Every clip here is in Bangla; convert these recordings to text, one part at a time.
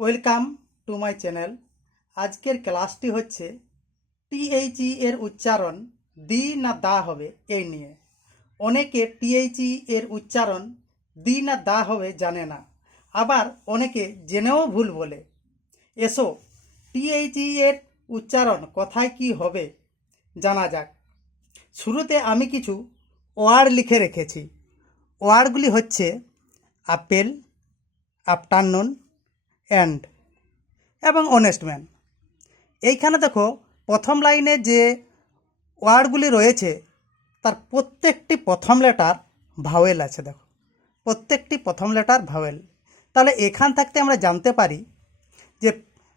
Welcome to my channel. আজকের ক্লাসটি হচ্ছে টিএইচই এর উচ্চারণ দি না দা হবে এই নিয়ে। অনেকে টিএইচই এর উচ্চারণ দি না দা হবে জানে না, আবার অনেকে জেনেও ভুল বলে। এসো টিএইচই এর উচ্চারণ কোথায় কি হবে জানা যাক। শুরুতে আমি কিছু ওয়ার্ড লিখে রেখেছি। ওয়ার্ডগুলি হচ্ছে আপেল, আফটারনুন, অ্যান্ড এবং অনেস্টম্যান। এইখানে দেখো প্রথম লাইনে যে ওয়ার্ডগুলি রয়েছে তার প্রত্যেকটি প্রথম লেটার ভাওয়েল আছে। দেখো প্রত্যেকটি প্রথম লেটার ভাওয়েল। তাহলে এখান থাকতে আমরা জানতে পারি যে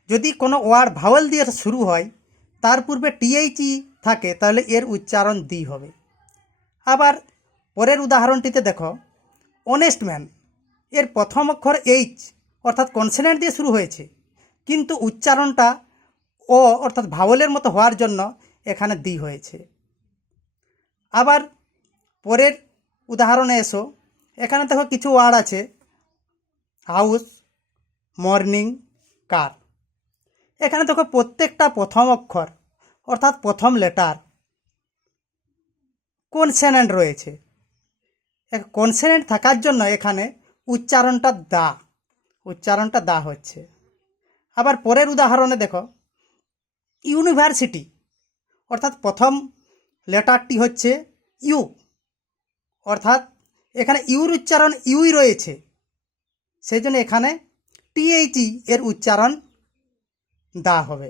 যদি কোনো ওয়ার্ড ভাওয়েল দিয়ে শুরু হয়, তার পূর্বে টিএইচই থাকে, তাহলে এর উচ্চারণ দি হবে। আবার পরের উদাহরণটিতে দেখো অনেস্টম্যান, এর প্রথম অক্ষর এইচ অর্থাৎ কনসোনেন্ট দিয়ে শুরু হয়েছে, কিন্তু উচ্চারণটা ও অর্থাৎ ভাওয়েলের মতো হওয়ার জন্য এখানে দি হয়েছে। আবার পরের উদাহরণে এসো, এখানে দেখো কিছু ওয়ার্ড আছে হাউস, মর্নিং, কার। এখানে দেখো প্রত্যেকটা প্রথম অক্ষর অর্থাৎ প্রথম লেটার কনসোনেন্ট রয়েছে। কনসোনেন্ট থাকার জন্য এখানে উচ্চারণটা দা হচ্ছে। আবার পরের উদাহরণে দেখো ইউনিভার্সিটি, অর্থাৎ প্রথম লেটারটি হচ্ছে ইউ, অর্থাৎ এখানে ইউর উচ্চারণ ইউই রয়েছে, সেই জন্য এখানে টিএইচই এর উচ্চারণ দা হবে।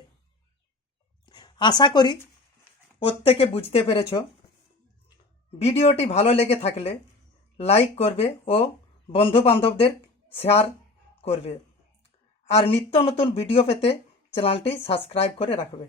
আশা করি প্রত্যেকে বুঝতে পেরেছ। ভিডিওটি ভালো লেগে থাকলে লাইক করবে ও বন্ধুবান্ধবদের শেয়ার করবে, আর নিত্য নতুন ভিডিও পেতে চ্যানেলটি সাবস্ক্রাইব করে রাখবে।